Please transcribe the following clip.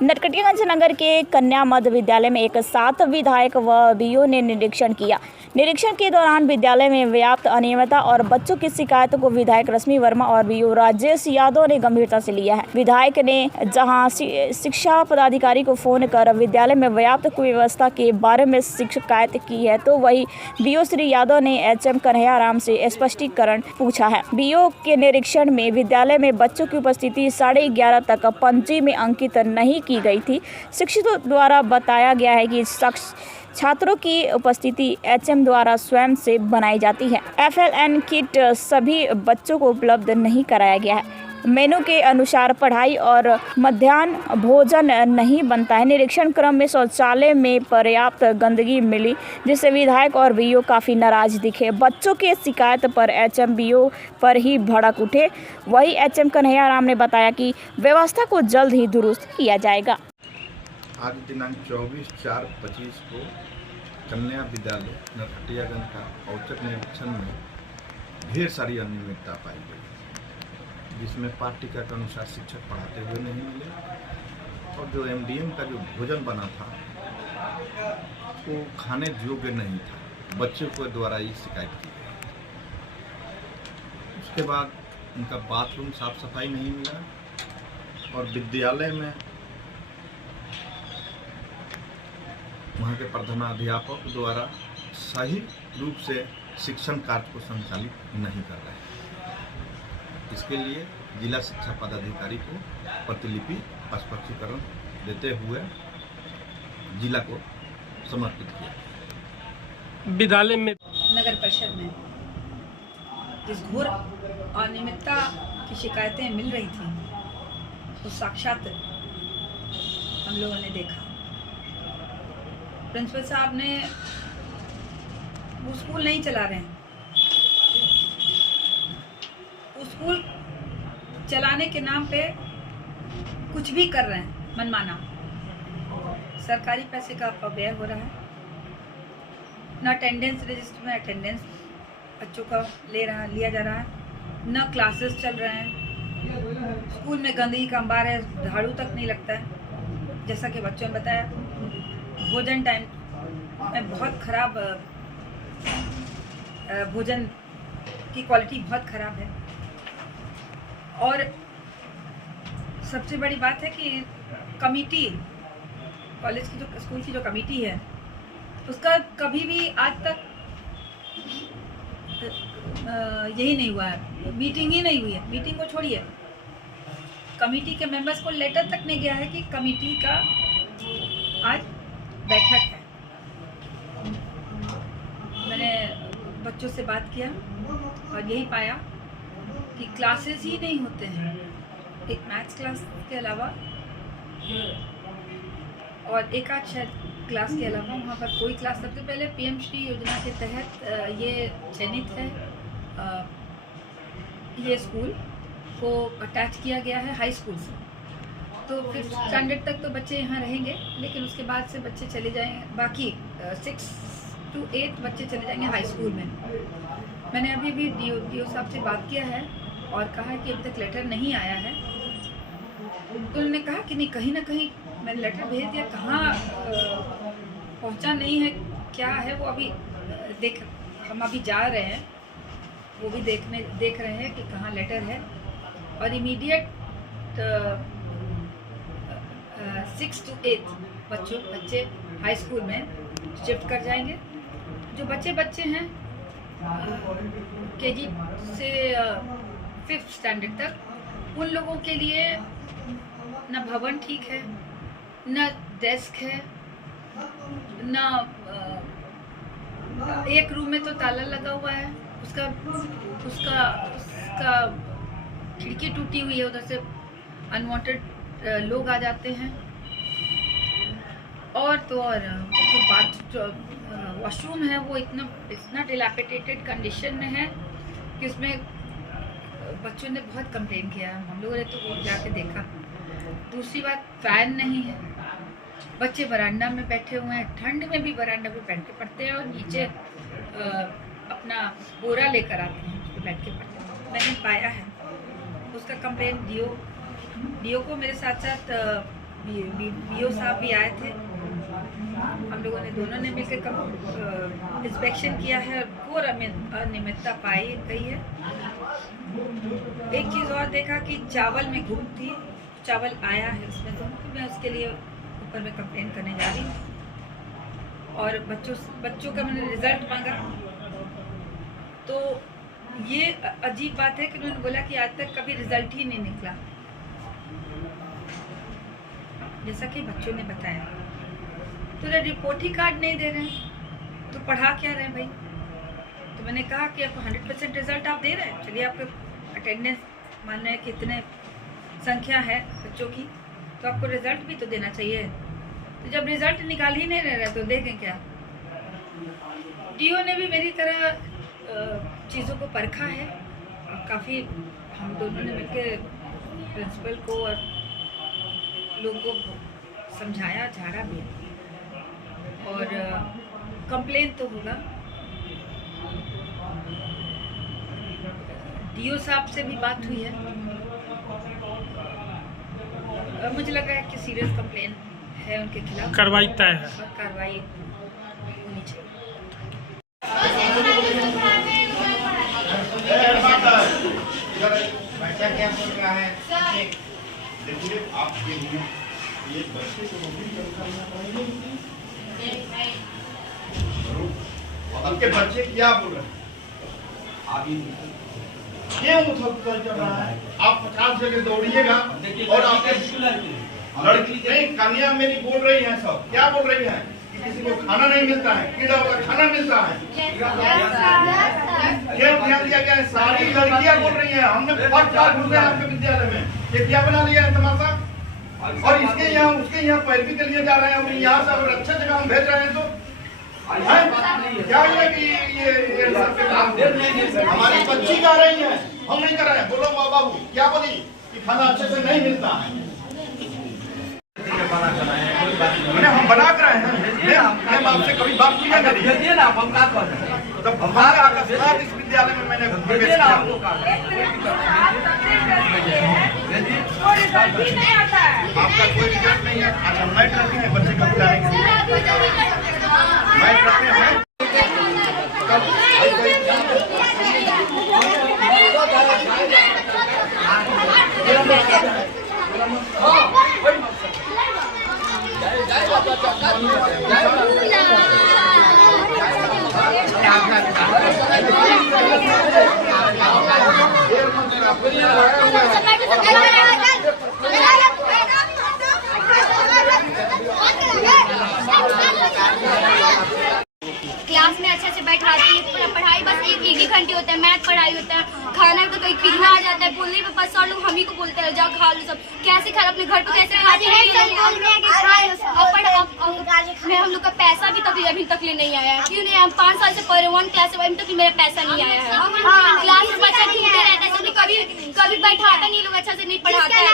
नरकटियागंज नगर के कन्या मध्य विद्यालय में एक साथ विधायक व बीओ ने निरीक्षण किया। निरीक्षण के दौरान विद्यालय में व्याप्त अनियमितता और बच्चों की शिकायतों को विधायक रश्मि वर्मा और बीओ राजेश यादव ने गंभीरता से लिया है। विधायक ने जहां शिक्षा पदाधिकारी को फोन कर विद्यालय में व्याप्त कुव्यवस्था के बारे में शिकायत की है, तो वही बीओ श्री यादव ने एचएम कन्हैयाराम से स्पष्टीकरण पूछा है। बीओ के निरीक्षण में विद्यालय में बच्चों की उपस्थिति 11:30 तक पंजी में अंकित नहीं की गई थी। शिक्षकों द्वारा बताया गया है कि छात्रों की उपस्थिति एचएम द्वारा स्वयं से बनाई जाती है। FLN किट सभी बच्चों को उपलब्ध नहीं कराया गया है। मेनू के अनुसार पढ़ाई और मध्याह्न भोजन नहीं बनता है। निरीक्षण क्रम में शौचालय में पर्याप्त गंदगी मिली, जिससे विधायक और बीओ काफ़ी नाराज दिखे। बच्चों के शिकायत पर एचएम बीओ पर ही भड़क उठे। वही एचएम कन्हैयाराम ने बताया कि व्यवस्था को जल्द ही दुरुस्त किया जाएगा। आज दिनांक 24/4/25 को कन्या विद्यालय नरकटियागंज का औचक निरीक्षण में ढेर सारी अनियमितता पाई गई, जिसमें पाठ्यक्रम के अनुसार शिक्षक पढ़ाते हुए नहीं मिले और जो MDM का जो भोजन बना था वो खाने योग्य नहीं था। बच्चों के द्वारा ही शिकायत की गई। उसके बाद उनका बाथरूम साफ सफाई नहीं मिला और विद्यालय में वहाँ के प्रधानाध्यापक द्वारा सही रूप से शिक्षण कार्य को संचालित नहीं कर रहे हैं। इसके लिए जिला शिक्षा पदाधिकारी को प्रतिलिपि स्पष्टीकरण देते हुए जिला को समर्पित किया। विद्यालय में नगर परिषद में जिस घोर अनियमितता की शिकायतें मिल रही थी, वो साक्षात हम लोगों ने देखा। प्रिंसिपल साहब ने वो स्कूल नहीं चला रहे हैं। वो स्कूल चलाने के नाम पे कुछ भी कर रहे हैं मनमाना। सरकारी पैसे का अपव्यय हो रहा है। न अटेंडेंस रजिस्टर में अटेंडेंस बच्चों का लिया जा रहा है, न क्लासेस चल रहे हैं। स्कूल में गंदगी का अंबार है, झाड़ू तक नहीं लगता है। जैसा कि बच्चों ने बताया, भोजन टाइम में बहुत ख़राब भोजन की क्वालिटी बहुत ख़राब है। और सबसे बड़ी बात है कि कमेटी, कॉलेज की जो स्कूल की जो कमेटी है, उसका कभी भी आज तक यही नहीं हुआ है, मीटिंग ही नहीं हुई है। मीटिंग को छोड़िए, कमेटी के मेंबर्स को लेटर तक नहीं गया है कि कमेटी का आज बैठक है। मैंने बच्चों से बात किया और यही पाया कि क्लासेस ही नहीं होते हैं। एक मैथ्स क्लास के अलावा और एक आध शायद क्लास के अलावा वहाँ पर कोई क्लास। सबसे पहले PM श्री योजना के तहत ये चयनित है। ये स्कूल को अटैच किया गया है हाई स्कूल से, तो 5th स्टैंडर्ड तक तो बच्चे यहाँ रहेंगे, लेकिन उसके बाद से बच्चे चले जाएंगे। बाकी 6 to 8 बच्चे चले जाएंगे हाई स्कूल में। मैंने अभी भी DO साहब से बात किया है और कहा है कि अभी तक लेटर नहीं आया है। तो उन्होंने कहा कि नहीं, कहीं ना कहीं मैंने लेटर भेज दिया, कहाँ पहुँचा नहीं है, क्या है वो अभी हम अभी जा रहे हैं, वो भी देख रहे हैं कि कहाँ लेटर है। और इमीडिएट 6 to 8 बच्चे हाई स्कूल में शिफ्ट कर जाएंगे। जो बच्चे हैं KG से 5th स्टैंडर्ड तक, उन लोगों के लिए न भवन ठीक है, न डेस्क है, न एक रूम में तो ताला लगा हुआ है, उसका खिड़की टूटी हुई है, उधर से अनवांटेड लोग आ जाते हैं। और तो और जो वॉशरूम है वो इतना डिलैपिडेटेड कंडीशन में है कि उसमें बच्चों ने बहुत कंप्लेन किया। हम लोगों ने तो वो जाके देखा। दूसरी बात, फ़ैन नहीं है। बच्चे बरांडा में बैठे हुए हैं, ठंड में भी बरांडा पे बैठ के पढ़ते हैं और नीचे अपना बोरा लेकर आते हैं, उस पर बैठ के पढ़ते हैं। मैंने पाया है, उसका कंप्लेन DO को मेरे साथ साथ बीओ साहब भी आए थे। हम लोगों ने दोनों ने मिलकर इंस्पेक्शन किया है और घोर अनियमितता पाई गई है। एक चीज़ और देखा कि चावल में घुन थी, चावल आया है उसमें, तो मैं उसके लिए ऊपर में कंप्लेन करने जा रही हूँ। और बच्चों का मैंने रिजल्ट मांगा, तो ये अजीब बात है कि उन्होंने बोला कि आज तक कभी रिजल्ट ही नहीं निकला, जैसा कि बच्चों ने बताया। तो रिपोर्ट ही कार्ड नहीं दे रहे हैं, तो पढ़ा क्या रहे हैं भाई? तो मैंने कहा कि आपको 100% रिजल्ट आप दे रहे हैं, चलिए आपके अटेंडेंस मान रहे हैं कि इतने संख्या है बच्चों की, तो आपको रिजल्ट भी तो देना चाहिए। तो जब रिजल्ट निकाल ही नहीं रहे तो देखें क्या? डीओ ने भी मेरी तरह चीज़ों को परखा है और काफ़ी हम दोनों ने मिलकर प्रिंसिपल को और लोगों को समझाया, झाड़ा भी, और कंप्लेन तो होगा। डीओ साहब से भी बात हुई है, मुझे लग रहा है कि सीरियस कंप्लेन है उनके खिलाफ, कार्रवाई तय है और कार्रवाई होनी चाहिए। बच्चा क्या बोल रहा है? देखिए आपके लिए ये बच्चे को आपके बच्चे क्या बोल रहे हैं? क्यों उथल-पुथल चल रहा है? आप 50 जगह दौड़िएगा और आपके लड़की नहीं, कन्या मेरी बोल रही है, सब क्या बोल रही है कि किसी को खाना नहीं मिलता है, कीड़ा वाला खाना मिलता है। क्या ध्यान दिया गया है? सारी लड़कियां बोल रही हैं हमने 5 बार घुसे आपके विद्यालय में, ये क्या बना लिया है तमाशा? और इसके यहाँ उसके यहाँ पैरवी के लिए जा रहे हैं, और यहाँ से अगर अच्छे जगह हम भेज रहे हैं तो क्या है कि ये हमारी बच्ची गा रही है, हम नहीं कर रहे हैं। बोलो माँ बाबू क्या बोली कि खाना अच्छे से नहीं मिलता है। हम बना कर रहे हैं, हम आपसे कभी बात किया करिए ना, हम क्या कर रहे हैं? तब हमारे अकस्मात इस विद्यालय में मैंने प्रवेश किया। आपका कोई रिजल्ट नहीं है। अच्छा मैट रखे हैं बच्चे को खिलाने के लिए, मैट रखे हैं। क्लास में अच्छे से बैठाती है, पढ़ाई बस एक ही घंटे होता है, मैथ पढ़ाई होता है, खाना तो कोई कितना आ जाता है, बोलने पे 5 लोग हम ही को बोलते हैं जाओ खा लो सब। कैसे खा, अपने घर पे कैसे खाते हैं? हम लोग का पैसा भी अभी तक नहीं आया है। क्यों नहीं? हम 5 साल से पढ़ रहे, 1 क्लास से, अभी तक मेरा पैसा नहीं आया है। क्लास में बच्चा ढूंढते रहता है, कभी बैठाता नहीं, लोग अच्छा से नहीं पढ़ाता है।